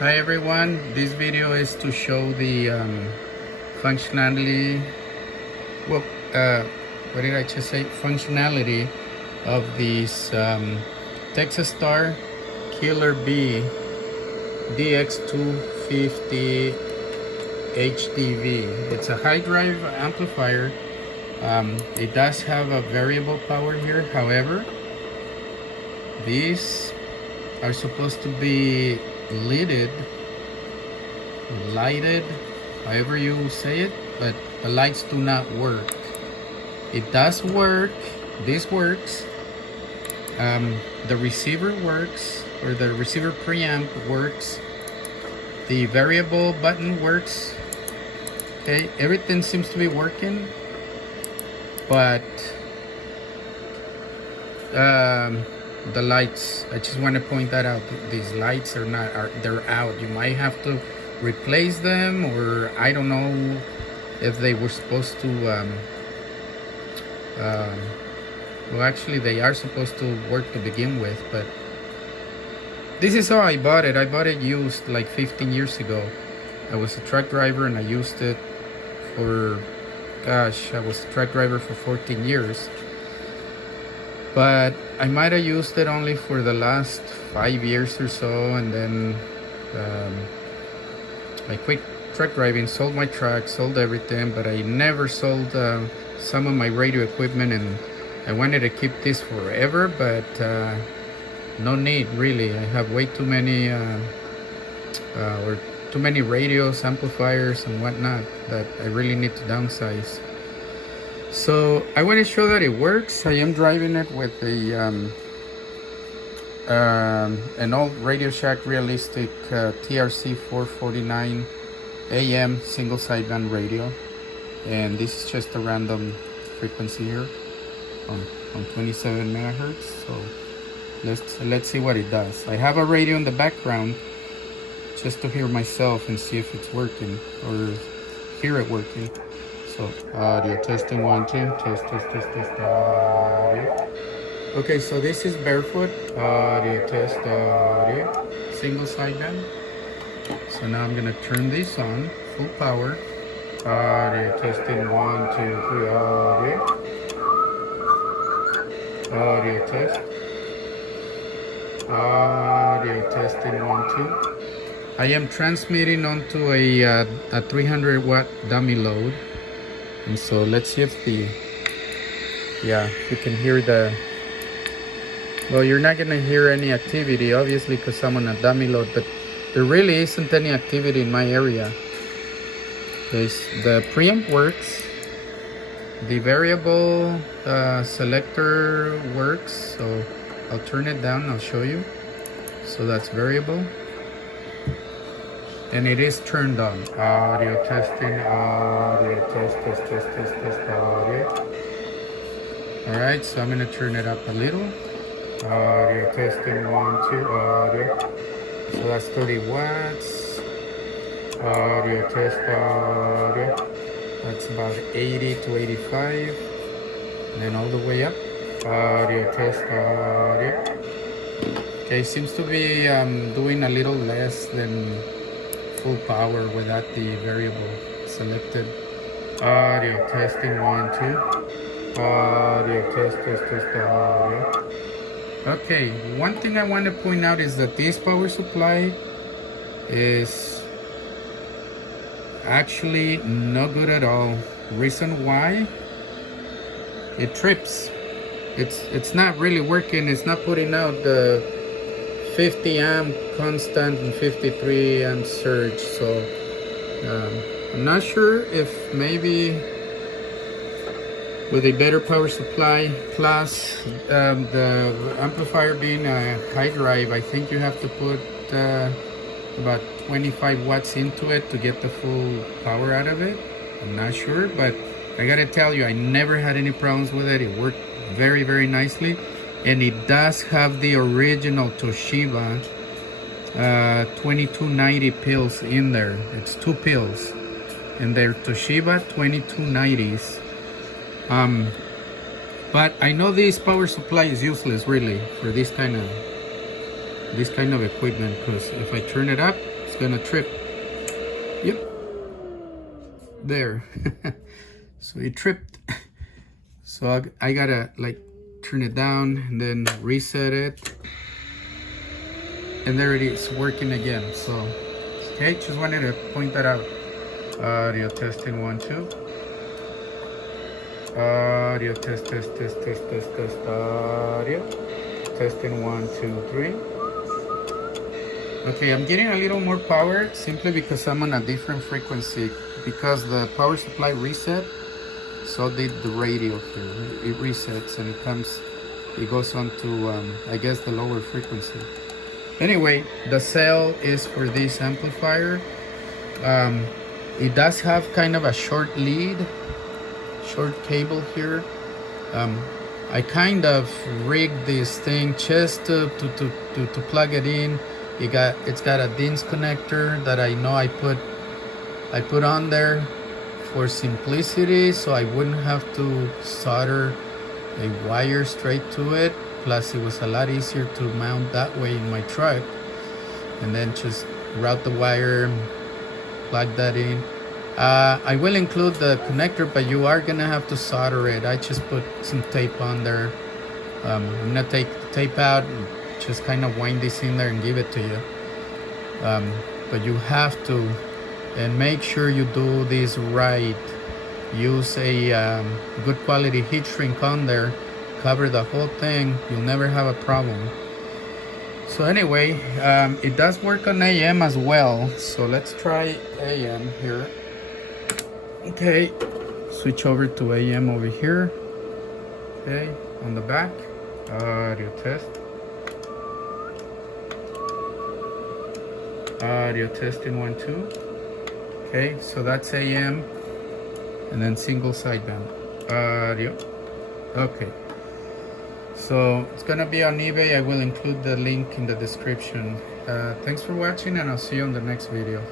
Hi everyone, this video is to show the functionality, well, what did I just say? Functionality of these Texas Star Killer B DX250 HDV. It's a high drive amplifier. It does have a variable power here. However, these are supposed to be lighted, however you say it, but the lights do not work. It does work. This works. The receiver works, or the receiver preamp works. The variable button works. Okay, everything seems to be working, but the lights, I just want to point that out. These lights are not, they're out. You might have to replace them, or I don't know if they were supposed to well, actually they are supposed to work to begin with, but this is how I bought it. I bought it used like 15 years ago. I was a truck driver and I used it for, gosh, I was a truck driver for 14 years. But I might have used it only for the last 5 years or so, and then I quit truck driving, sold my truck, sold everything, but I never sold some of my radio equipment, and I wanted to keep this forever, but no need really. I have way too many or too many radios, amplifiers and whatnot that I really need to downsize. So I want to show that it works. I am driving it with a an old Radio Shack Realistic TRC 449 AM single sideband radio, and this is just a random frequency here on 27 megahertz. So let's see what it does. I have a radio in the background just to hear myself and see if it's working, or hear it working. So audio testing 1 2, test audio. Okay, so this is barefoot audio test audio, single sideband. So now I'm gonna turn this on full power. Audio testing 1 2 3 audio. Audio test. Audio testing 1 2. I am transmitting onto a 300 watt dummy load. And so let's see if you can hear the, well, you're not gonna hear any activity obviously because I'm on a dummy load, but there really isn't any activity in my area. The preamp works, the variable selector works, so I'll turn it down, I'll show you. So that's variable. And it is turned on. Audio testing, audio test, audio. All right, so I'm gonna turn it up a little. Audio testing 1 2 audio. So that's 30 watts. Audio test audio. That's about 80 to 85. And then all the way up. Audio test audio. Okay, seems to be doing a little less than full power without the variable selected. Audio testing 1 2. Audio test audio. Okay, one thing I want to point out is that this power supply is actually no good at all. Reason why? It trips. It's not really working. It's not putting out the 50 amp constant and 53 amp surge. So I'm not sure if maybe with a better power supply plus the amplifier being a high drive, I think you have to put about 25 watts into it to get the full power out of it. I'm not sure, but I gotta tell you, I never had any problems with it. It worked very, very nicely. And it does have the original Toshiba 2290 pills in there. It's 2 pills, and they're Toshiba 2290s. But I know this power supply is useless really for this kind of this kind of equipment, because if I turn it up, it's gonna trip. Yep, there. So it tripped. So I gotta like turn it down and then reset it, and there it is, working again. So okay, just wanted to point that out. Audio testing 1 2. Audio test audio testing 1 2 3. Okay, I'm getting a little more power simply because I'm on a different frequency, because the power supply reset. So did the radio here. It resets and it goes on to I guess the lower frequency. Anyway, the cell is for this amplifier. It does have kind of a short cable here. I kind of rigged this thing just to plug it in. It's got a DINS connector that I know I put on there for simplicity, so I wouldn't have to solder a wire straight to it. Plus it was a lot easier to mount that way in my truck, and then just route the wire, plug that in. I will include the connector, but you are gonna have to solder it. I just put some tape on there. I'm gonna take the tape out and just kind of wind this in there and give it to you. But you have to, and make sure you do this right. Use a good quality heat shrink on there, cover the whole thing, you'll never have a problem. So anyway, it does work on AM as well, so let's try AM here. Okay, switch over to AM over here. Okay, on the back, audio test. Audio testing 1 2. Okay, so that's AM, and then single sideband audio. Okay, so it's gonna be on eBay. I will include the link in the description. Thanks for watching, and I'll see you on the next video.